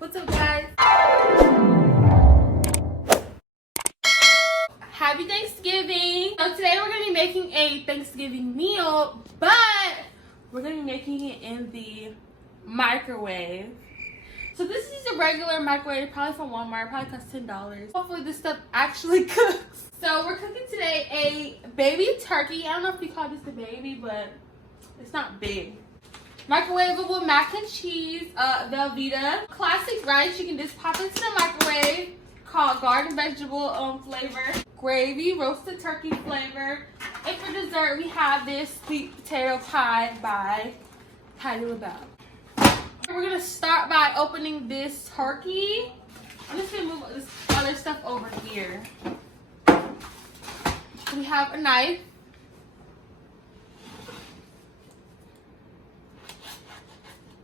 What's up, guys? Happy Thanksgiving. So today we're going to be making a Thanksgiving meal, but we're going to be making it in the microwave. So this is a regular microwave, probably from Walmart, probably costs $10. Hopefully this stuff actually cooks. So we're cooking today a baby turkey. I don't know if you call this a baby, but it's not big. Microwavable mac and cheese, Velveeta. Classic rice, you can just pop into the microwave, called garden vegetable flavor. Gravy, roasted turkey flavor. And for dessert, we have this sweet potato pie by Patti LaBelle. We're gonna start by opening this turkey. I'm just gonna move this other stuff over here. We have a knife.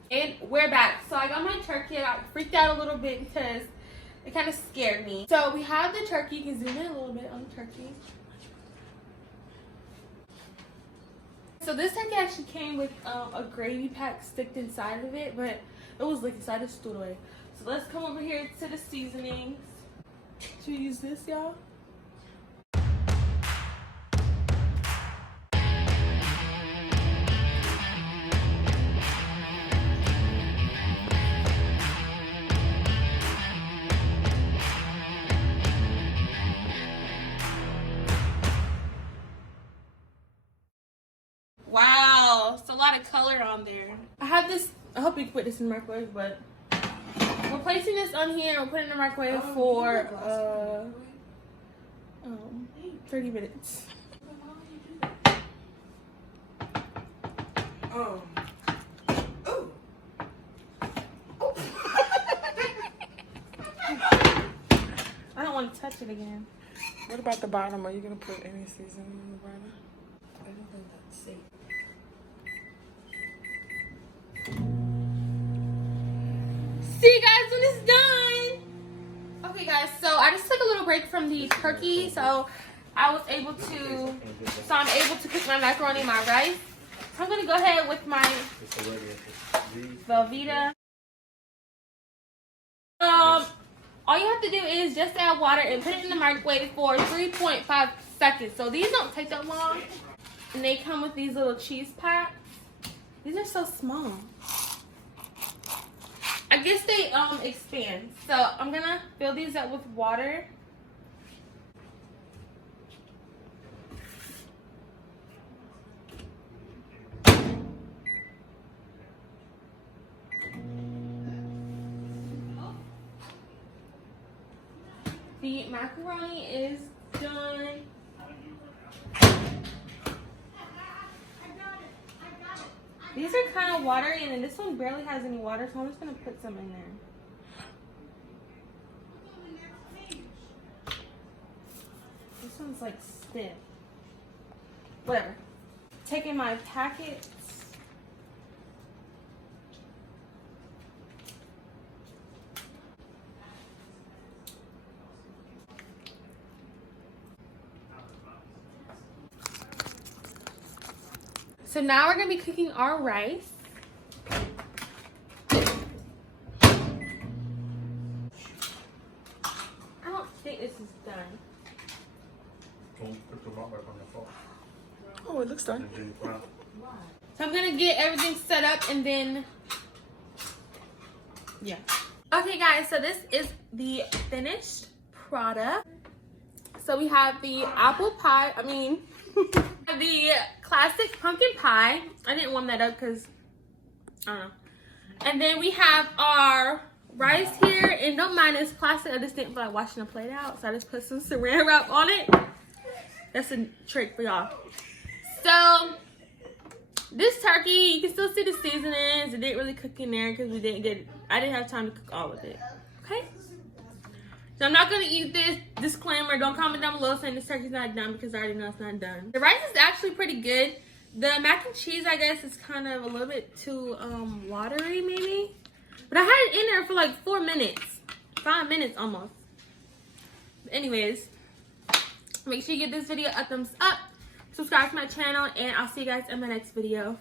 And we're back. So I got my turkey. I freaked out a little bit because it kind of scared me. So we have the turkey. You can zoom in a little bit on the turkey. So this turkey actually came with a gravy pack sticked inside of it, but it was licked inside. It stood away. So let's come over here to the seasonings. Should we use this, y'all? Wow, it's a lot of color on there. I have this, I hope you can put this in the microwave, but we're placing this on here and we're putting it in the microwave for 30 minutes. Oh. I don't want to touch it again. What about the bottom? Are you gonna put any seasoning on the bottom? I don't think that's safe. See you guys when it's done. Okay guys, so I just took a little break from the turkey, so I'm able to cook my macaroni and my rice. So I'm gonna go ahead with my Velveeta. All you have to do is just add water and put it in the microwave for 3.5 seconds. So these don't take that long. And they come with these little cheese packs. These are so small. I guess they expand. So I'm gonna fill these up with water. The macaroni is done. These are kind of watery, and then this one barely has any water, so I'm just gonna put some in there. This one's like stiff. Whatever. Taking my packets. So now we're gonna be cooking our rice. I don't think this is done. Oh, it looks done. So I'm gonna get everything set up and then, yeah. Okay guys, so this is the finished product. So we have the apple pie, the classic pumpkin pie. I didn't warm that up because, I don't know. And then we have our rice here, and don't mind it's plastic. I just didn't feel like washing the plate out, so I just put some saran wrap on it. That's a trick for y'all. So this turkey, you can still see the seasonings. It didn't really cook in there because I didn't have time to cook all of it. Okay. So I'm not gonna eat this. Disclaimer, don't comment down below saying this turkey's not done because I already know it's not done. The rice is actually pretty good. The mac and cheese, I guess, is kind of a little bit too watery maybe. But I had it in there for like 4 minutes. 5 minutes almost. But anyways, make sure you give this video a thumbs up. Subscribe to my channel, and I'll see you guys in my next video.